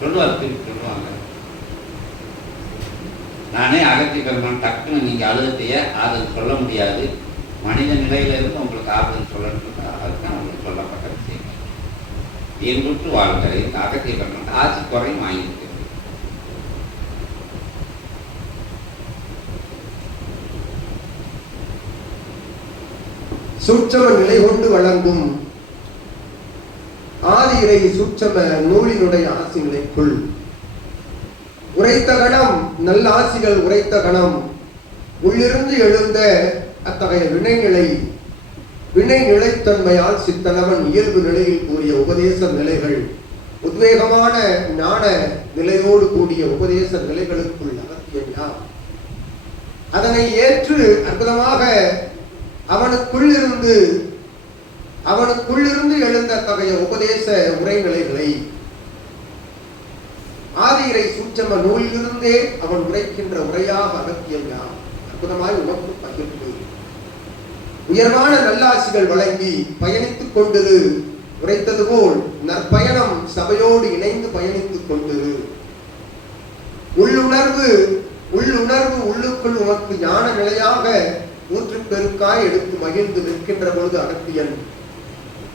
சொல்லுவாங்க. நானே அகத்திய பெருமான் டக்குன்னு நீங்கள் அழுதத்தைய ஆறுதல் சொல்ல முடியாது, மனித நிலையிலிருந்து உங்களுக்கு ஆறுதல் சொல்லணும், அதுதான் உங்களுக்கு சொல்லப்பட்ட விஷயம். இன்புற்று வாழ்க்கை அகத்திய பெருமான் ஆட்சி குறையும் வாங்கியிருக்கு. சூட்சம நிலை கொண்டு வழங்கும் ஆதிரை சூட்சம நூலினுடைய ஆசி நிலைக்குள் உரைத்த கணம் நல்ல ஆசிகள் உரைத்த கணம் உள்ளிருந்து எழுந்த அத்தகைய வினை நிலைத்தன்மையால் சித்தனவன் இயல்பு நிலையில் கூறிய உபதேச நிலைகள் உத்வேகமான ஞான நிலையோடு கூடிய உபதேச நிலைகளுக்குள் அகத்தியம் அதனை ஏற்று அற்புதமாக அவனுக்குள்ளிருந்து எழுந்த அத்தகைய உபதேச உரைநிலைகளை ஆதிரை சூட்சம நூலிலிருந்தே அவன் உரைக்கின்ற உரையாக அகத்தியம் அற்புதமாய் உனக்கு பகிர்ந்து உயர்வான நல்லாசிகள் வழங்கி பயணித்துக் கொண்டிரு உரைத்தது போல் நற்பயணம் சபையோடு இணைந்து பயணித்துக் கொண்டிரு. உள்ளுணர்வு உள்ளுக்குள் உனக்கு ஞான நிலையாக ஊற்று பெருக்காய் எடுத்து மகிழ்ந்து நிற்கின்ற பொழுது அகத்தியன்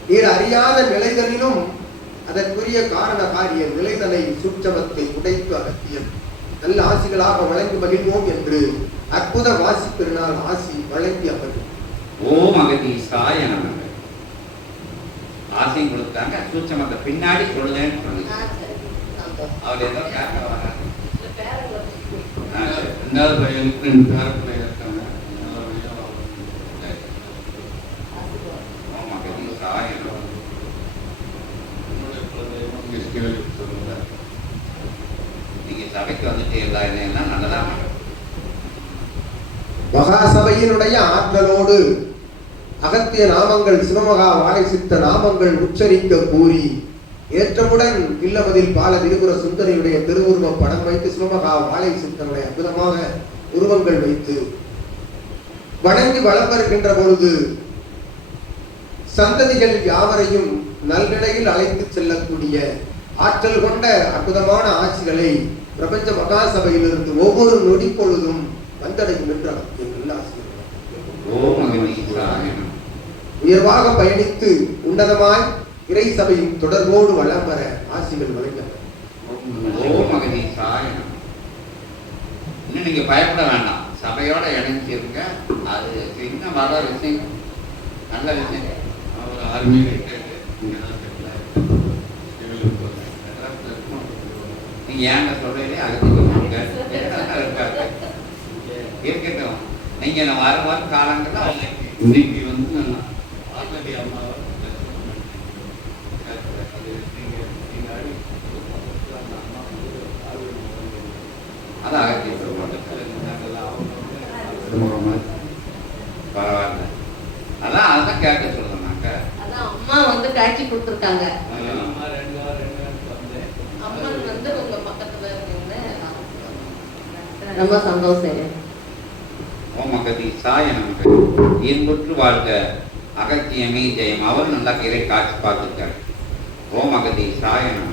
நீர் அறியாத நிலைதனிலும் அதற்குரிய காரண காரிய நிலைதனை சூட்சமத்தை உடைத்து அகத்தியன் நல்ல ஆசிகளாக வழங்கி மகிழ்வோம் என்று அற்புத வாசி பெருநாள் ஆசி வழங்கி அவர் ஓம் அகதீசாய நமக ஆசையும் கொடுத்தாங்க. சூட்சமத்தை பின்னாடி சொல்லுங்கன்னு சொல்லுங்க. அவர் ஏதோ கேட்க வராங்க. ரெண்டாவது பையனுக்கு 2 பேருக்குள்ள இருக்காங்க. ஓம் அகதீசாய நீங்க சபைக்கு வந்துட்டு எல்லாம் நல்லதா மகாசபையினுடைய ஆற்றலோடு அகத்திய நாமங்கள் சிவமகா வாழை சித்த நாமங்கள் உச்சரிக்க கூறி ஏற்றமுடன் இல்லமதில் பால விருபுர சுந்தரியுடைய திருவுருவ படம் வைத்து சிவமகா வாழை சித்தனுடைய அற்புதமாக உருவங்கள் வைத்து வணங்கி வளம் வருகின்ற பொழுது சந்ததிகள் யாவரையும் நல்நிலையில் அழைத்து செல்லக்கூடிய ஆற்றல் கொண்ட அற்புதமான ஆட்சிகளை பிரபஞ்ச மகாசபையிலிருந்து ஒவ்வொரு நொடி பொழுதும் வந்தடையும் என்ற உயர்வாக பயணித்து உன்னதமாய் இறை சபையின் தொடர்போடு வளம் வர ஆசிகள் வழங்கப்படும். இன்னும் நீங்க பயப்பட வேண்டாம், சபையோட இணைஞ்சிருங்க. அது சின்ன வர விஷயம், நல்ல விஷயம். நீங்க ஏங்க சொல்றீங்க அகத்திக்க இருக்காது இருக்கட்டும். நீங்க வர காலங்கள்ல இன்னைக்கு வந்து ஆல்ரெடி அம்மாவை அதான் அகத்திய பரவாயில்ல. அதான் அதான் கேட்க சொல்றேன்னாக்க அம்மா வந்து காட்சி கொடுத்துருக்காங்க. அம்மன் வந்து உங்க பக்கத்துல இருக்குன்னு ரொம்ப சந்தோஷம். ஓம் அகதீசாய நமக இன்புற்று வாழ்க அகத்தியமே ஜெயம். அவர் நல்லா இறை காட்சி பார்த்துருக்காரு. ஓம் அகதீசாய நமக.